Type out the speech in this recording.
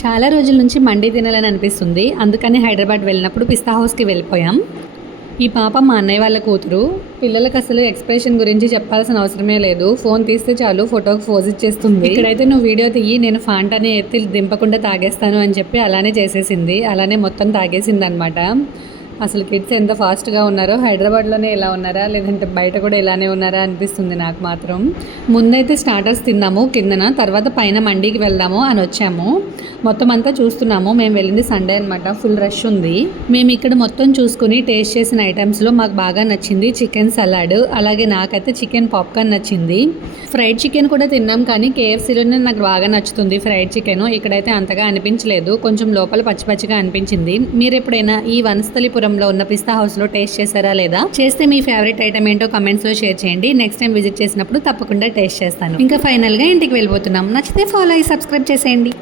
చాలా రోజుల నుంచి మండీ తినాలని అనిపిస్తుంది. అందుకని హైదరాబాద్ వెళ్ళినప్పుడు పిస్తా హౌస్కి వెళ్ళిపోయాం. ఈ పాప మా అన్నయ్య వాళ్ళ కూతురు. పిల్లలకు అసలు ఎక్స్ప్రెషన్ గురించి చెప్పాల్సిన అవసరమే లేదు. ఫోన్ తీస్తే చాలు ఫోటోకి పోజ్ ఇచ్చేస్తుంది. ఇక్కడైతే నువ్వు వీడియో తీయి, నేను ఫాంటాని ఎత్తి దింపకుండా తాగేస్తాను అని చెప్పి అలానే చేసేసింది. అలానే మొత్తం తాగేసింది అనమాట. అసలు కిడ్స్ ఎంత ఫాస్ట్గా ఉన్నారో, హైదరాబాద్లోనే ఇలా ఉన్నారా లేదంటే బయట కూడా ఇలానే ఉన్నారా అనిపిస్తుంది నాకు మాత్రం. ముందైతే స్టార్టర్స్ తిన్నాము కిందన, తర్వాత పైన మండీకి వెళ్దాము అని వచ్చాము. మొత్తం అంతా చూస్తున్నాము. మేము వెళ్ళింది సండే అనమాట. ఫుల్ రష్ ఉంది. మేము ఇక్కడ మొత్తం చూసుకుని టేస్ట్ చేసిన ఐటమ్స్లో మాకు బాగా నచ్చింది చికెన్ సలాడ్, అలాగే నాకైతే చికెన్ పాప్కార్న్ నచ్చింది. ఫ్రైడ్ చికెన్ కూడా తిన్నాం, కానీ కేఎఫ్సీలోనే నాకు బాగా నచ్చుతుంది ఫ్రైడ్ చికెన్. ఇక్కడైతే అంతగా అనిపించలేదు, కొంచెం లోపల పచ్చి పచ్చిగా అనిపించింది. మీరు ఎప్పుడైనా ఈ వనస్థలిపురంలో ఉన్న పిస్తా హౌస్లో టేస్ట్ చేశారా లేదా? చేస్తే మీ ఫేవరెట్ ఐటమ్ ఏంటో కమెంట్స్లో షేర్ చేయండి. నెక్స్ట్ టైం విజిట్ చేసినప్పుడు తప్పకుండా టేస్ట్ చేస్తాను. ఇంకా ఫైనల్గా ఇంటికి వెళ్ళిపోతున్నాం. నచ్చితే ఫాలో అయ్యి సబ్స్క్రైబ్ చేసేయండి.